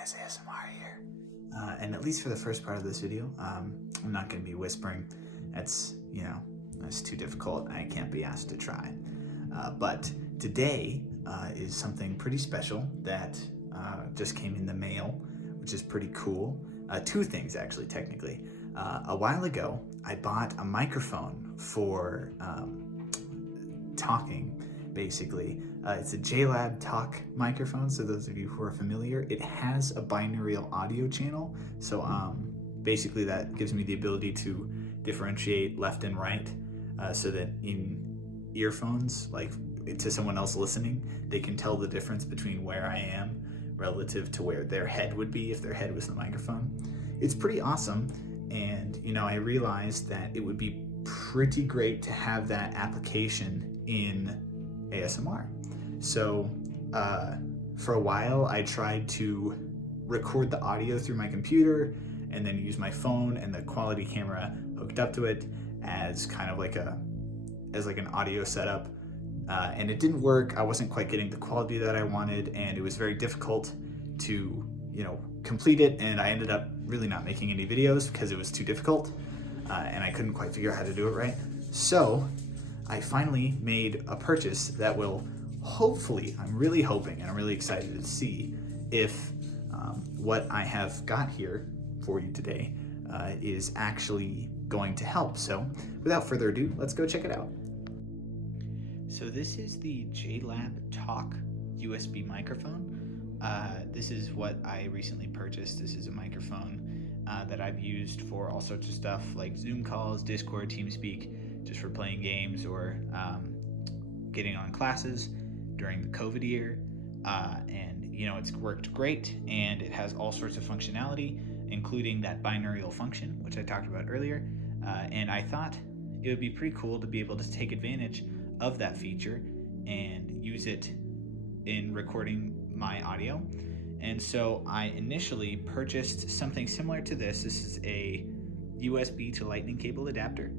has ASMR here. And at least for the first part of this video, I'm not going to be whispering. That's too difficult. I can't be asked to try. But today is something pretty special that just came in the mail, which is pretty cool. Two things, actually, technically. A while ago, I bought a microphone for talking, basically. It's a JLab Talk microphone, so those of you who are familiar, it has a binaural audio channel. So basically that gives me the ability to differentiate left and right, so that in earphones, like to someone else listening, they can tell the difference between where I am relative to where their head would be if their head was the microphone. It's pretty awesome, and I realized that it would be pretty great to have that application in ASMR. So for a while I tried to record the audio through my computer and then use my phone and the quality camera hooked up to it as kind of like an audio setup, and it didn't work. I wasn't quite getting the quality that I wanted, and it was very difficult to complete it, and I ended up really not making any videos because it was too difficult, and I couldn't quite figure out how to do it right. So I finally made a purchase that will hopefully, I'm really hoping and I'm really excited to see if what I have got here for you today is actually going to help. So without further ado, let's go check it out. So this is the JLab Talk USB microphone. This is what I recently purchased. This is a microphone that I've used for all sorts of stuff like Zoom calls, Discord, TeamSpeak, just for playing games or getting on classes during the COVID year. And it's worked great, and it has all sorts of functionality, including that binaural function, which I talked about earlier. And I thought it would be pretty cool to be able to take advantage of that feature and use it in recording my audio. And so I initially purchased something similar to this. This is a USB to lightning cable adapter.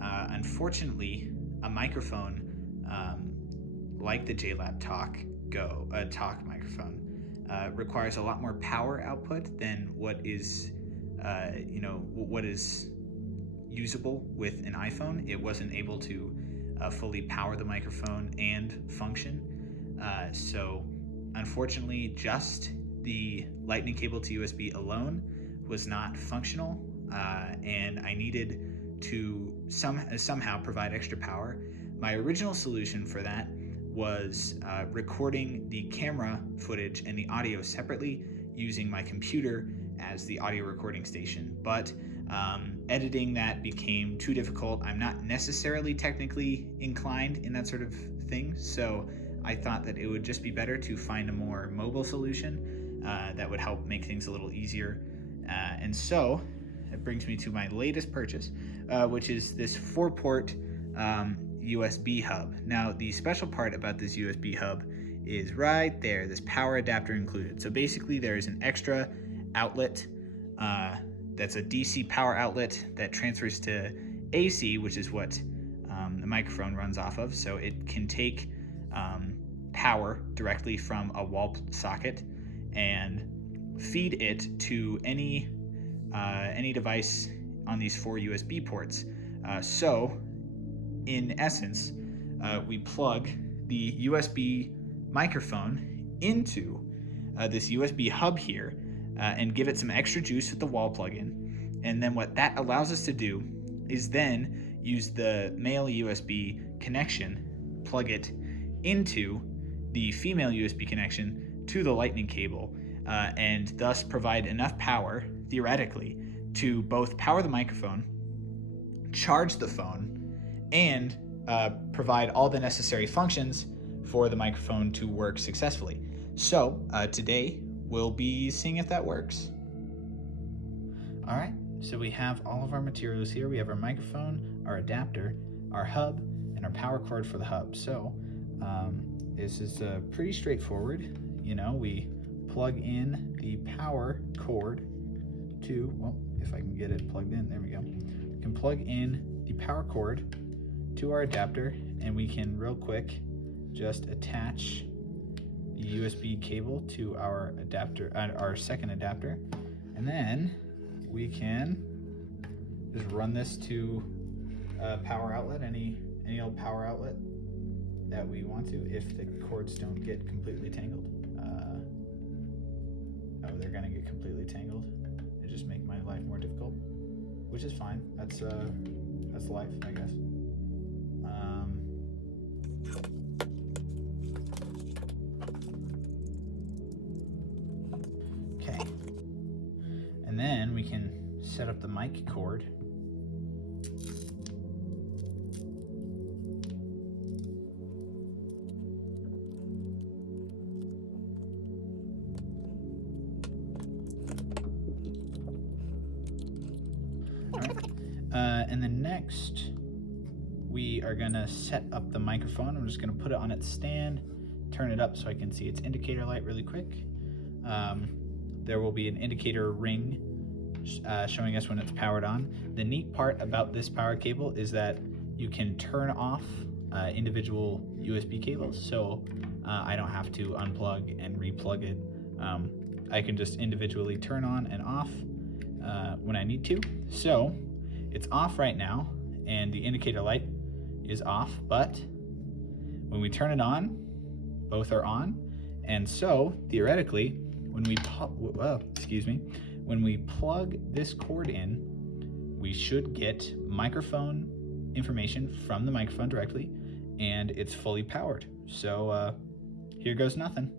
Unfortunately, a microphone like the JLab Talk Talk microphone requires a lot more power output than what is what is usable with an iPhone. It wasn't able to fully power the microphone and function. So unfortunately, just the lightning cable to USB alone was not functional, and I needed to somehow provide extra power. My original solution for that was recording the camera footage and the audio separately using my computer as the audio recording station, but editing that became too difficult. I'm not necessarily technically inclined in that sort of thing, so I thought that it would just be better to find a more mobile solution that would help make things a little easier. And so it brings me to my latest purchase, which is this 4-port USB hub. Now, the special part about this USB hub is right there, this power adapter included. So basically there is an extra outlet that's a DC power outlet that transfers to AC, which is what the microphone runs off of. So it can take power directly from a wall socket and feed it to any device on these 4 USB ports. So in essence, we plug the USB microphone into this USB hub here and give it some extra juice with the wall plug-in. And then what that allows us to do is then use the male USB connection, plug it into the female USB connection to the lightning cable, and thus provide enough power, theoretically, to both power the microphone, charge the phone, and provide all the necessary functions for the microphone to work successfully. So today we'll be seeing if that works. All right, so we have all of our materials here. We have our microphone, our adapter, our hub, and our power cord for the hub. So this is pretty straightforward. We plug in the power cord to, well, if I can get it plugged in, there we go. We can plug in the power cord to our adapter, and we can real quick just attach USB cable to our adapter, our second adapter, and then we can just run this to a power outlet, any old power outlet that we want to, if the cords don't get completely tangled. Oh, they're gonna get completely tangled. They just make my life more difficult, which is fine. That's life, I guess. Okay, and then we can set up the mic cord. And then next, we are gonna set up the microphone. I'm just gonna put it on its stand, turn it up so I can see its indicator light really quick. There will be an indicator ring showing us when it's powered on. The neat part about this power cable is that you can turn off individual USB cables, so I don't have to unplug and replug it. I can just individually turn on and off when I need to. So it's off right now, and the indicator light is off, but when we turn it on, both are on, and so theoretically, when we when we plug this cord in, we should get microphone information from the microphone directly, and it's fully powered. So here goes nothing.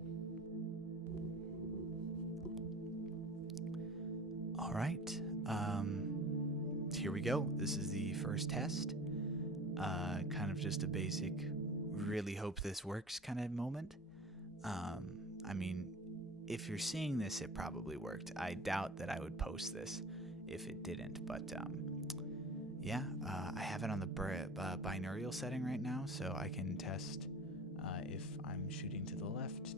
All right. Here we go. This is the first test. Kind of just a basic, really hope this works kind of moment. I mean, if you're seeing this, it probably worked. I doubt that I would post this if it didn't, but yeah, I have it on the binaural setting right now, so I can test if I'm shooting to the left,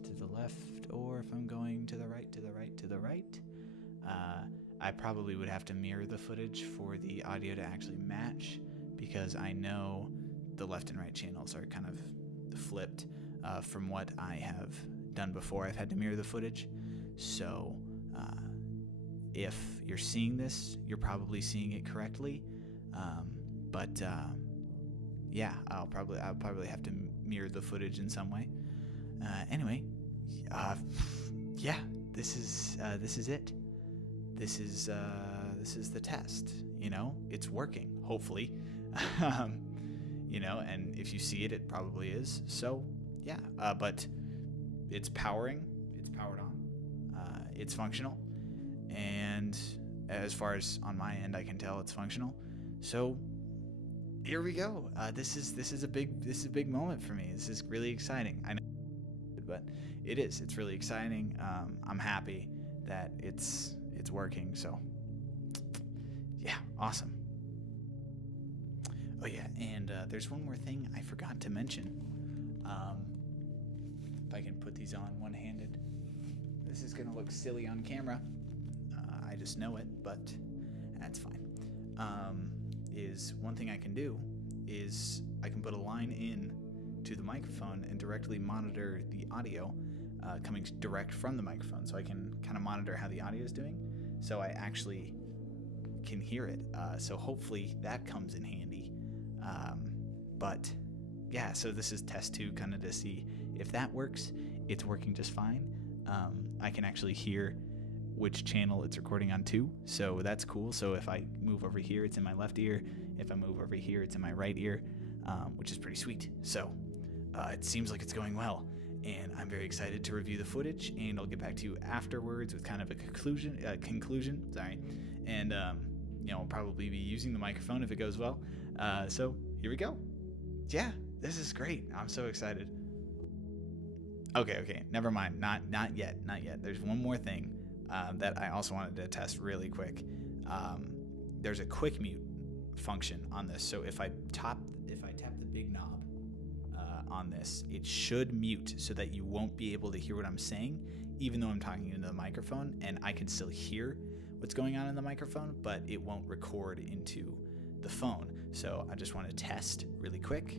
or if I'm going to the right, to the right, to the right. I probably would have to mirror the footage for the audio to actually match, because I know the left and right channels are kind of flipped from what I have done before. I've had to mirror the footage. So if you're seeing this, you're probably seeing it correctly. But yeah, I'll probably have to mirror the footage in some way. Anyway, yeah, this is it. This is the test. You know, it's working, hopefully. You know, and if you see it, it probably is. So yeah, but it's powered on, it's functional, and as far as on my end I can tell, it's functional. So here we go. This is a big moment for me. This is really exciting. I know, but it's really exciting. I'm happy that it's working. So yeah, awesome. Oh yeah, and there's one more thing I forgot to mention. If I can put these on one-handed, this is gonna look silly on camera. I just know it, but that's fine. Is one thing I can do is I can put a line in to the microphone and directly monitor the audio coming direct from the microphone, so I can kind of monitor how the audio is doing, so I actually can hear it. So hopefully that comes in handy. But yeah, so this is test 2, kind of to see if that works. It's working just fine. I can actually hear which channel it's recording on too, so that's cool. So if I move over here, it's in my left ear. If I move over here, it's in my right ear, which is pretty sweet. So it seems like it's going well, and I'm very excited to review the footage, and I'll get back to you afterwards with kind of a conclusion. And you know, I'll probably be using the microphone if it goes well. So here we go. Yeah, this is great. I'm so excited. Okay, never mind. Not yet. There's one more thing that I also wanted to test really quick. There's a quick mute function on this. So if I tap the big knob on this, it should mute so that you won't be able to hear what I'm saying, even though I'm talking into the microphone, and I can still hear what's going on in the microphone, but it won't record into the phone. So I just want to test really quick.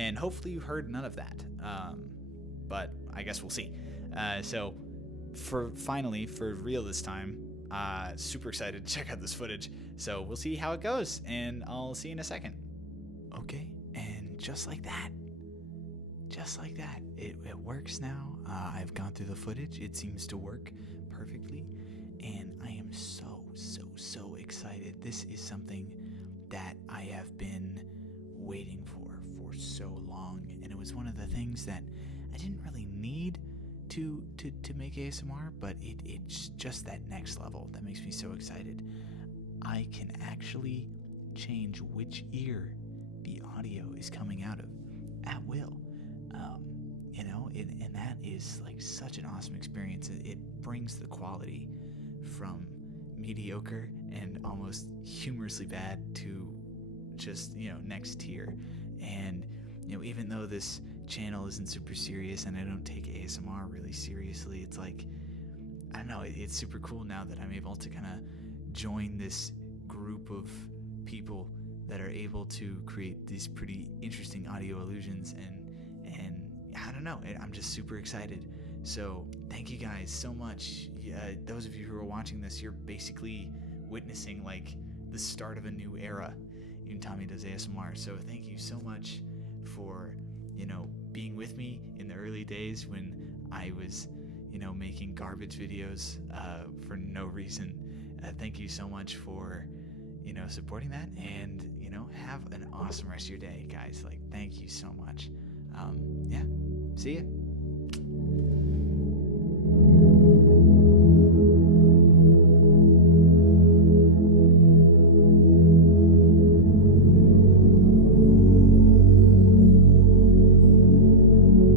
and hopefully you heard none of that. But I guess we'll see. So for real this time, super excited to check out this footage. So we'll see how it goes, and I'll see you in a second. Okay, and just like that, it works now. I've gone through the footage. It seems to work perfectly, and I am so excited. This is something that I have been waiting for so long, and it was one of the things that I didn't really need to make ASMR, but it's just that next level that makes me so excited. I can actually change which ear the audio is coming out of at will. And that is like such an awesome experience. It brings the quality from mediocre and almost humorously bad to just, next tier. And, even though this channel isn't super serious and I don't take ASMR really seriously, it's like, I don't know, it's super cool now that I'm able to kind of join this group of people that are able to create these pretty interesting audio illusions, and I don't know, I'm just super excited. So thank you guys so much. Those of you who are watching this, you're basically witnessing like the start of a new era in Tommy Does ASMR. So thank you so much for being with me in the early days when I was making garbage videos for no reason. Thank you so much for supporting that, and have an awesome rest of your day, guys. Like, thank you so much. Yeah, see ya.